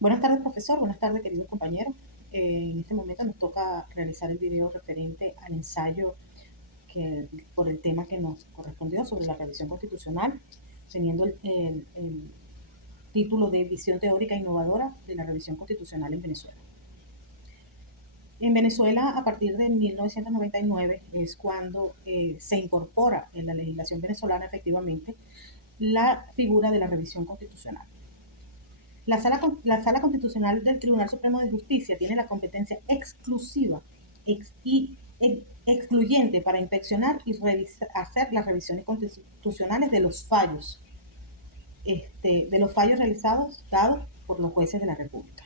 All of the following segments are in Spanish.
Buenas tardes, profesor. Buenas tardes, queridos compañeros. En este momento nos toca realizar el video referente al ensayo por el tema que nos correspondió sobre la revisión constitucional, teniendo el título de Visión teórica innovadora de la revisión constitucional en Venezuela. En Venezuela, a partir de 1999, es cuando se incorpora en la legislación venezolana efectivamente la figura de la revisión constitucional. La Sala Constitucional del Tribunal Supremo de Justicia tiene la competencia exclusiva y excluyente para inspeccionar y hacer las revisiones constitucionales de los fallos, realizados, dados por los jueces de la República.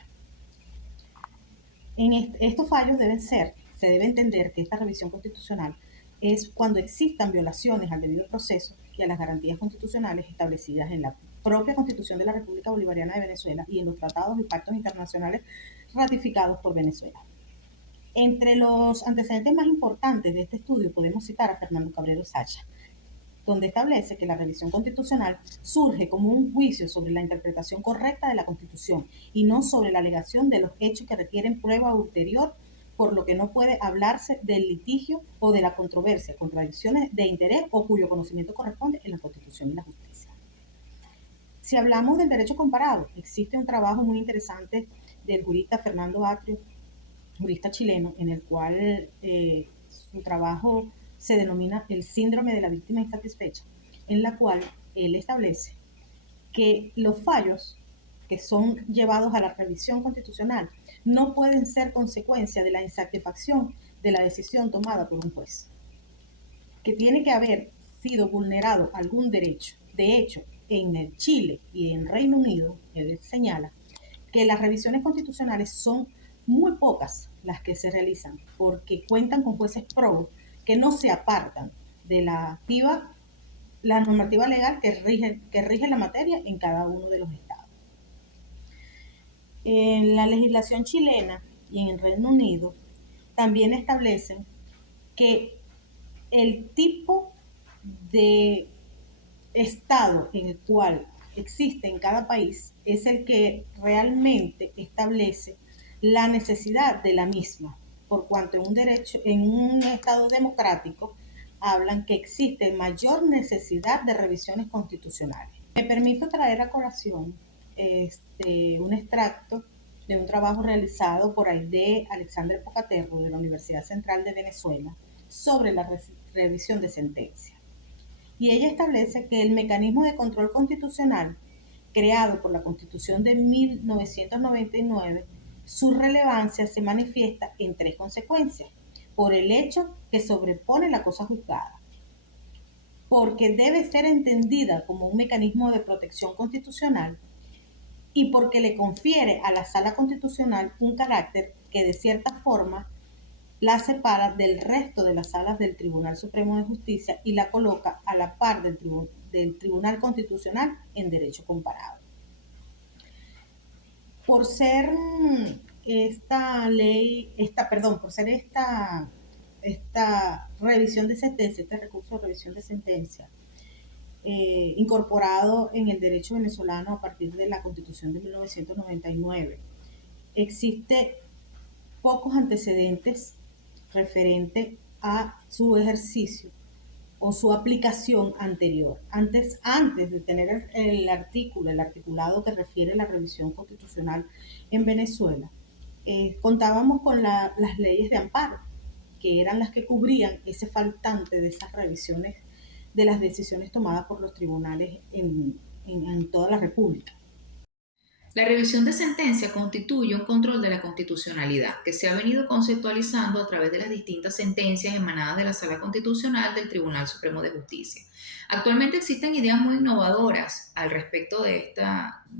Estos fallos se debe entender que esta revisión constitucional es cuando existan violaciones al debido proceso y a las garantías constitucionales establecidas en la propia Constitución de la República Bolivariana de Venezuela y en los tratados y pactos internacionales ratificados por Venezuela. Entre los antecedentes más importantes de este estudio podemos citar a Fernando Cabrero Sacha, donde establece que la revisión constitucional surge como un juicio sobre la interpretación correcta de la Constitución y no sobre la alegación de los hechos que requieren prueba ulterior, por lo que no puede hablarse del litigio o de la controversia, contradicciones de interés o cuyo conocimiento corresponde en la Constitución y la justicia. Si hablamos del derecho comparado, existe un trabajo muy interesante del jurista Fernando Atrio, jurista chileno, en el cual su trabajo se denomina el síndrome de la víctima insatisfecha, en la cual él establece que los fallos que son llevados a la revisión constitucional no pueden ser consecuencia de la insatisfacción de la decisión tomada por un juez, que tiene que haber sido vulnerado algún derecho. De hecho, en el Chile y en Reino Unido, él señala que las revisiones constitucionales son muy pocas las que se realizan, porque cuentan con jueces probos que no se apartan de la normativa legal que rige la materia en cada uno de los estados. En la legislación chilena y en el Reino Unido también establecen que el tipo de estado en el cual existe en cada país es el que realmente establece la necesidad de la misma, por cuanto en un estado democrático hablan que existe mayor necesidad de revisiones constitucionales. Me permito traer a colación un extracto de un trabajo realizado por Aide Alexander Pocaterro de la Universidad Central de Venezuela sobre la revisión de sentencias. Y ella establece que el mecanismo de control constitucional creado por la Constitución de 1999, su relevancia se manifiesta en tres consecuencias: por el hecho que sobrepone la cosa juzgada, porque debe ser entendida como un mecanismo de protección constitucional y porque le confiere a la Sala Constitucional un carácter que de cierta forma la separa del resto de las salas del Tribunal Supremo de Justicia y la coloca a la par del Tribunal Constitucional en derecho comparado. Por ser esta revisión de sentencia, este recurso de revisión de sentencia, incorporado en el derecho venezolano a partir de la Constitución de 1999, existe pocos antecedentes referente a su ejercicio o su aplicación anterior. Antes de tener el articulado que refiere a la revisión constitucional en Venezuela, contábamos con las leyes de amparo, que eran las que cubrían ese faltante de esas revisiones de las decisiones tomadas por los tribunales en toda la República. La revisión de sentencia constituye un control de la constitucionalidad que se ha venido conceptualizando a través de las distintas sentencias emanadas de la Sala Constitucional del Tribunal Supremo de Justicia. Actualmente existen ideas muy innovadoras al respecto de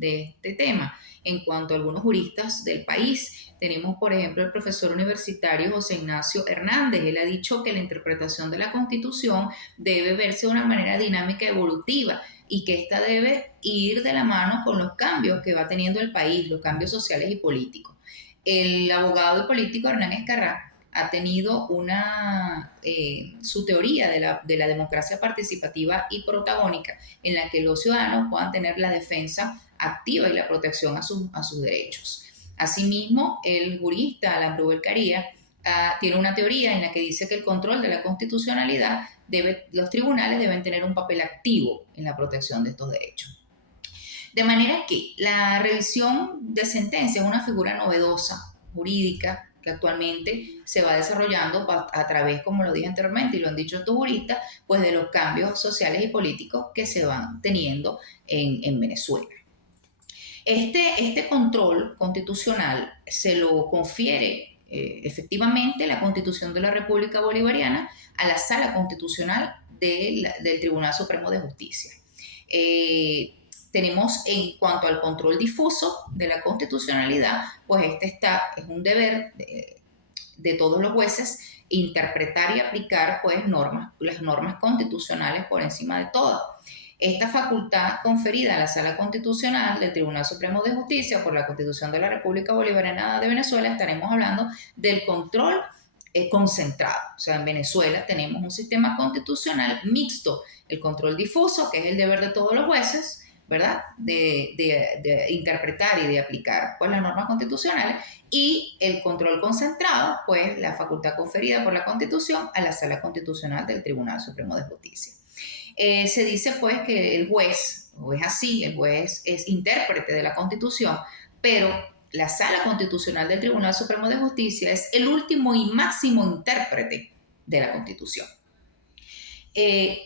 este tema en cuanto a algunos juristas del país. Tenemos, por ejemplo, el profesor universitario José Ignacio Hernández. Él ha dicho que la interpretación de la Constitución debe verse de una manera dinámica y evolutiva, y que ésta debe ir de la mano con los cambios que va teniendo el país, los cambios sociales y políticos. El abogado y político Hernán Escarrá ha tenido su teoría de la democracia participativa y protagónica, en la que los ciudadanos puedan tener la defensa activa y la protección a sus derechos. Asimismo, el jurista Alan Bruguer Caría tiene una teoría en la que dice que el control de la constitucionalidad los tribunales deben tener un papel activo en la protección de estos derechos. De manera que la revisión de sentencia es una figura novedosa, jurídica, que actualmente se va desarrollando a través, como lo dije anteriormente y lo han dicho estos juristas, pues de los cambios sociales y políticos que se van teniendo en Venezuela. Este control constitucional se lo confiere efectivamente la Constitución de la República Bolivariana a la Sala Constitucional del Tribunal Supremo de Justicia. Tenemos en cuanto al control difuso de la constitucionalidad, pues es un deber de todos los jueces interpretar y aplicar pues las normas constitucionales por encima de todas. Esta facultad conferida a la Sala Constitucional del Tribunal Supremo de Justicia por la Constitución de la República Bolivariana de Venezuela, estaremos hablando del control concentrado. O sea, en Venezuela tenemos un sistema constitucional mixto, el control difuso, que es el deber de todos los jueces, ¿verdad? De interpretar y de aplicar pues las normas constitucionales, y el control concentrado, pues la facultad conferida por la Constitución a la Sala Constitucional del Tribunal Supremo de Justicia. Se dice pues que el juez, o es así, el juez es intérprete de la Constitución, pero la Sala Constitucional del Tribunal Supremo de Justicia es el último y máximo intérprete de la Constitución.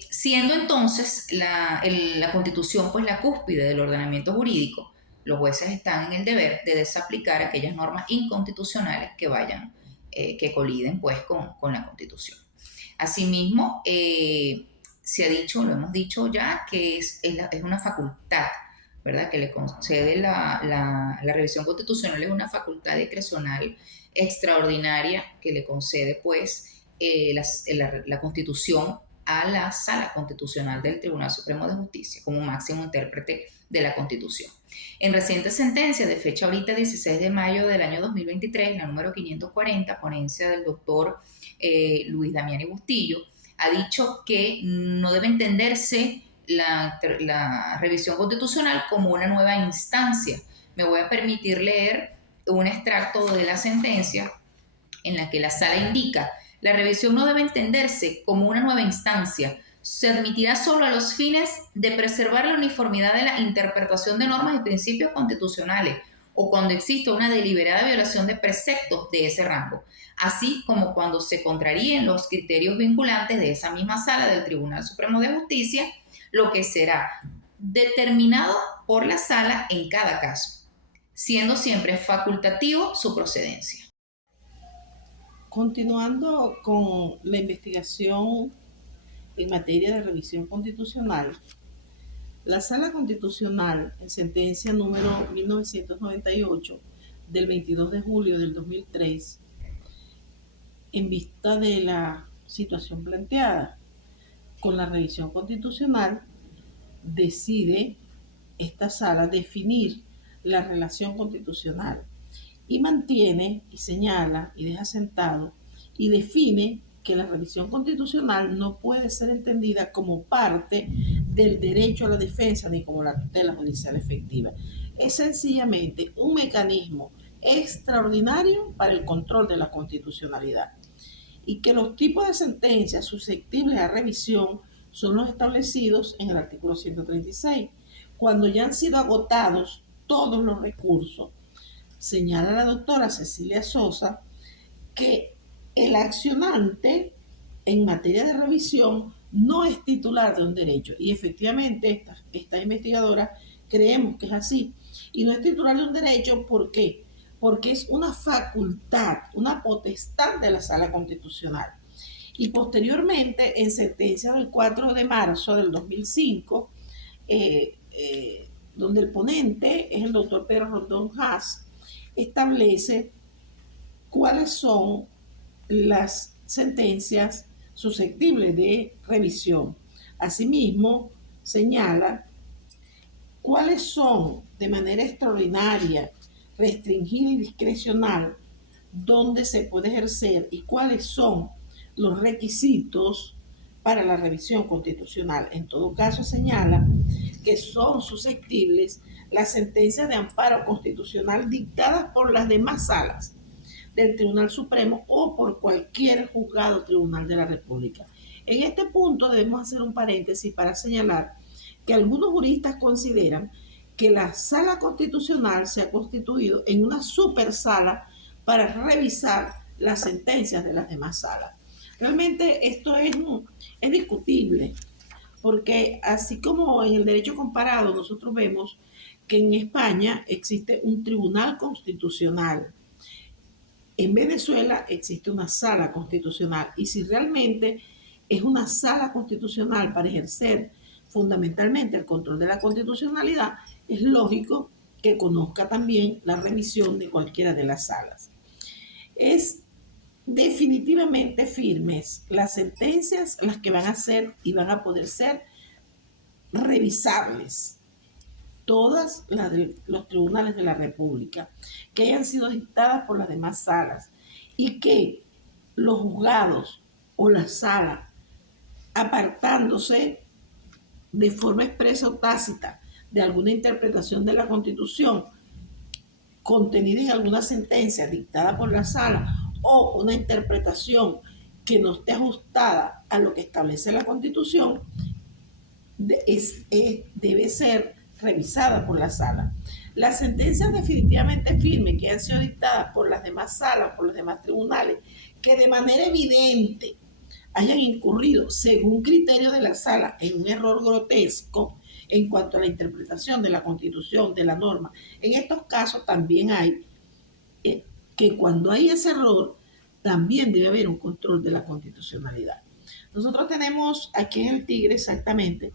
Siendo entonces la Constitución pues la cúspide del ordenamiento jurídico, los jueces están en el deber de desaplicar aquellas normas inconstitucionales que coliden pues con la Constitución. Asimismo, se ha dicho, lo hemos dicho ya, que es una facultad, ¿verdad?, que le concede la revisión constitucional, es una facultad discrecional extraordinaria que le concede pues la Constitución a la Sala Constitucional del Tribunal Supremo de Justicia como máximo intérprete de la Constitución. En reciente sentencia de fecha ahorita 16 de mayo del año 2023, la número 540, ponencia del doctor Luis Damiani Bustillo, ha dicho que no debe entenderse la revisión constitucional como una nueva instancia. Me voy a permitir leer un extracto de la sentencia en la que la sala indica: la revisión no debe entenderse como una nueva instancia. Se admitirá solo a los fines de preservar la uniformidad de la interpretación de normas y principios constitucionales, o cuando exista una deliberada violación de preceptos de ese rango, así como cuando se contraríen los criterios vinculantes de esa misma sala del Tribunal Supremo de Justicia, lo que será determinado por la sala en cada caso, siendo siempre facultativo su procedencia. Continuando con la investigación en materia de revisión constitucional, la Sala Constitucional, en sentencia número 1998 del 22 de julio del 2003, en vista de la situación planteada con la revisión constitucional, decide esta sala definir la relación constitucional y mantiene y señala y deja sentado y define que la revisión constitucional no puede ser entendida como parte del derecho a la defensa ni como la tutela judicial efectiva. Es sencillamente un mecanismo extraordinario para el control de la constitucionalidad, y que los tipos de sentencias susceptibles a revisión son los establecidos en el artículo 136, cuando ya han sido agotados todos los recursos. Señala la doctora Cecilia Sosa que el accionante en materia de revisión no es titular de un derecho, y efectivamente esta investigadora creemos que es así, y no es titular de un derecho. ¿Por qué? Porque es una facultad, una potestad de la Sala Constitucional. Y posteriormente, en sentencia del 4 de marzo del 2005, donde el ponente es el doctor Pedro Rondón Haas, establece cuáles son las sentencias susceptibles de revisión. Asimismo, señala cuáles son de manera extraordinaria, restringida y discrecional donde se puede ejercer, y cuáles son los requisitos para la revisión constitucional. En todo caso, señala que son susceptibles las sentencias de amparo constitucional dictadas por las demás salas del Tribunal Supremo o por cualquier juzgado tribunal de la República. En este punto debemos hacer un paréntesis para señalar que algunos juristas consideran que la sala constitucional se ha constituido en una supersala para revisar las sentencias de las demás salas. Realmente esto es discutible, porque así como en el derecho comparado nosotros vemos que en España existe un tribunal constitucional, en Venezuela existe una sala constitucional, y si realmente es una sala constitucional para ejercer fundamentalmente el control de la constitucionalidad, es lógico que conozca también la revisión de cualquiera de las salas. Es definitivamente firmes las sentencias las que van a ser y van a poder ser revisables, todas las de los tribunales de la República, que hayan sido dictadas por las demás salas, y que los juzgados o la sala, apartándose de forma expresa o tácita de alguna interpretación de la Constitución contenida en alguna sentencia dictada por la sala, o una interpretación que no esté ajustada a lo que establece la Constitución, debe ser revisada por la sala. Las sentencias definitivamente firmes que han sido dictadas por las demás salas, por los demás tribunales, que de manera evidente hayan incurrido, según criterio de la sala, en un error grotesco en cuanto a la interpretación de la Constitución, de la norma. En estos casos también hay que cuando hay ese error, también debe haber un control de la constitucionalidad. Nosotros tenemos aquí en el Tigre exactamente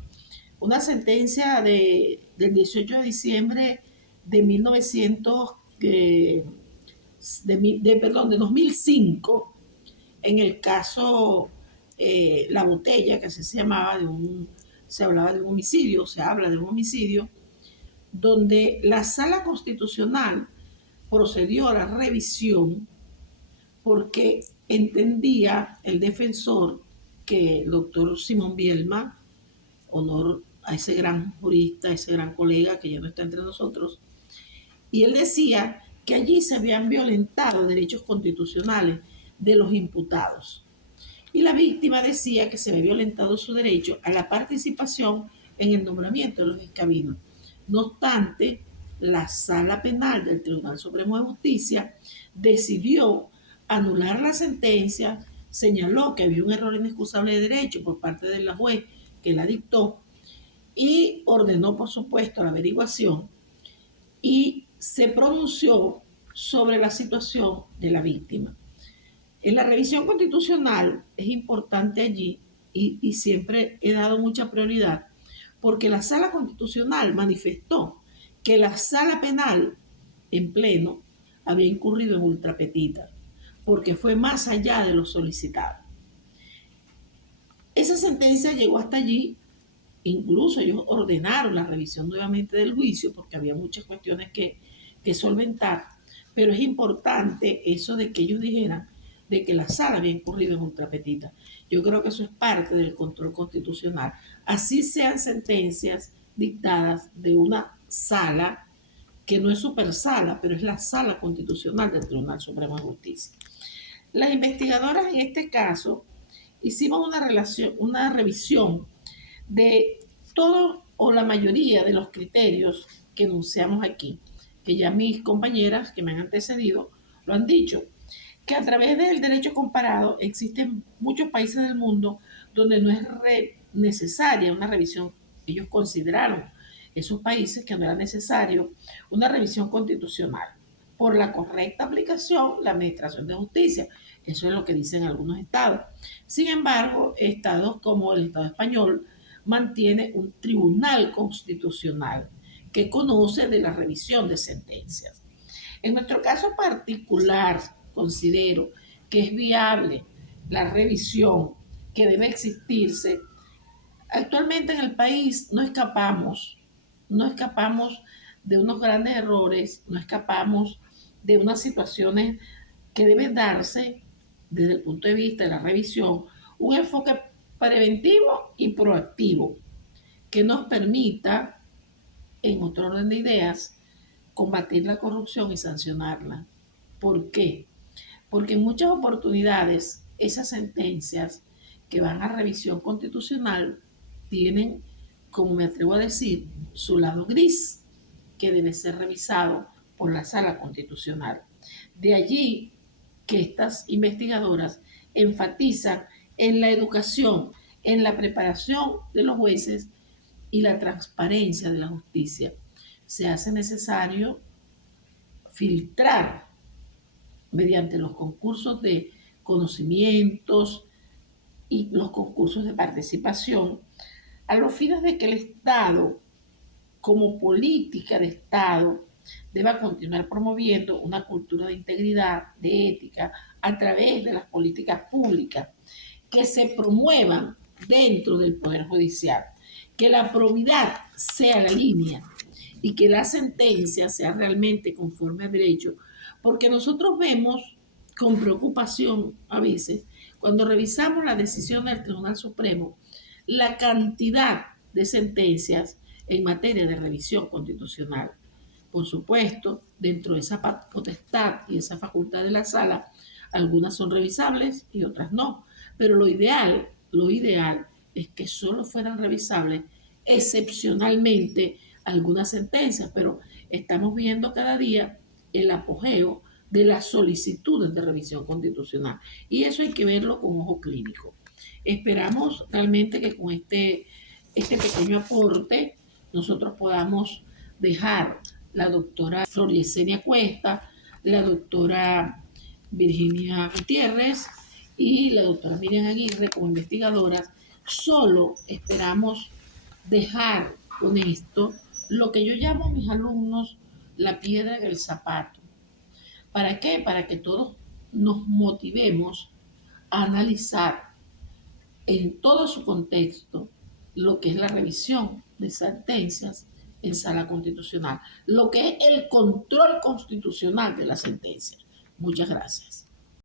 una sentencia del 18 de diciembre de 2005, en el caso La Botella, que así se llamaba, se hablaba de un homicidio, se habla de un homicidio, donde la Sala Constitucional procedió a la revisión porque entendía el defensor que el doctor Simón Bielma, honor a ese gran jurista, a ese gran colega que ya no está entre nosotros, y él decía que allí se habían violentado derechos constitucionales de los imputados. Y la víctima decía que se había violentado su derecho a la participación en el nombramiento de los excavinos. No obstante, la Sala Penal del Tribunal Supremo de Justicia decidió anular la sentencia, señaló que había un error inexcusable de derecho por parte de la juez que la dictó, y ordenó, por supuesto, la averiguación, y se pronunció sobre la situación de la víctima. En la revisión constitucional es importante allí, y siempre he dado mucha prioridad, porque la Sala Constitucional manifestó que la Sala Penal en pleno había incurrido en ultrapetita, porque fue más allá de lo solicitado. Esa sentencia llegó hasta allí. Incluso ellos ordenaron la revisión nuevamente del juicio porque había muchas cuestiones que solventar, pero es importante eso de que ellos dijeran de que la sala había incurrido en ultrapetita. Yo creo que eso es parte del control constitucional. Así sean sentencias dictadas de una sala que no es supersala, pero es la sala constitucional del Tribunal Supremo de Justicia. Las investigadoras en este caso hicimos una revisión de todo o la mayoría de los criterios que enunciamos aquí, que ya mis compañeras que me han antecedido lo han dicho, que a través del derecho comparado existen muchos países del mundo donde no es necesaria una revisión. Ellos consideraron, esos países, que no era necesario una revisión constitucional por la correcta aplicación, la administración de justicia. Eso es lo que dicen algunos estados. Sin embargo, estados como el Estado español mantiene un tribunal constitucional que conoce de la revisión de sentencias. En nuestro caso particular, considero que es viable la revisión que debe existirse. Actualmente en el país no escapamos de unos grandes errores, no escapamos de unas situaciones que deben darse desde el punto de vista de la revisión, un enfoque preventivo y proactivo, que nos permita, en otro orden de ideas, combatir la corrupción y sancionarla. ¿Por qué? Porque en muchas oportunidades esas sentencias que van a revisión constitucional tienen, como me atrevo a decir, su lado gris, que debe ser revisado por la Sala Constitucional. De allí que estas investigadoras enfatizan en la educación, en la preparación de los jueces y la transparencia de la justicia. Se hace necesario filtrar mediante los concursos de conocimientos y los concursos de participación, a los fines de que el Estado, como política de Estado, deba continuar promoviendo una cultura de integridad, de ética, a través de las políticas públicas que se promuevan dentro del Poder Judicial, que la probidad sea la línea y que la sentencia sea realmente conforme a derecho, porque nosotros vemos con preocupación a veces, cuando revisamos la decisión del Tribunal Supremo, la cantidad de sentencias en materia de revisión constitucional. Por supuesto, dentro de esa potestad y esa facultad de la sala, algunas son revisables y otras no. Pero lo ideal es que solo fueran revisables excepcionalmente algunas sentencias, pero estamos viendo cada día el apogeo de las solicitudes de revisión constitucional. Y eso hay que verlo con ojo clínico. Esperamos realmente que con este pequeño aporte nosotros podamos dejar la doctora Flor Yesenia Cuesta, la doctora Virginia Gutiérrez y la doctora Miriam Aguirre como investigadoras. Solo esperamos dejar con esto lo que yo llamo a mis alumnos la piedra en el zapato. ¿Para qué? Para que todos nos motivemos a analizar en todo su contexto lo que es la revisión de sentencias en sala constitucional, lo que es el control constitucional de la sentencia. Muchas gracias.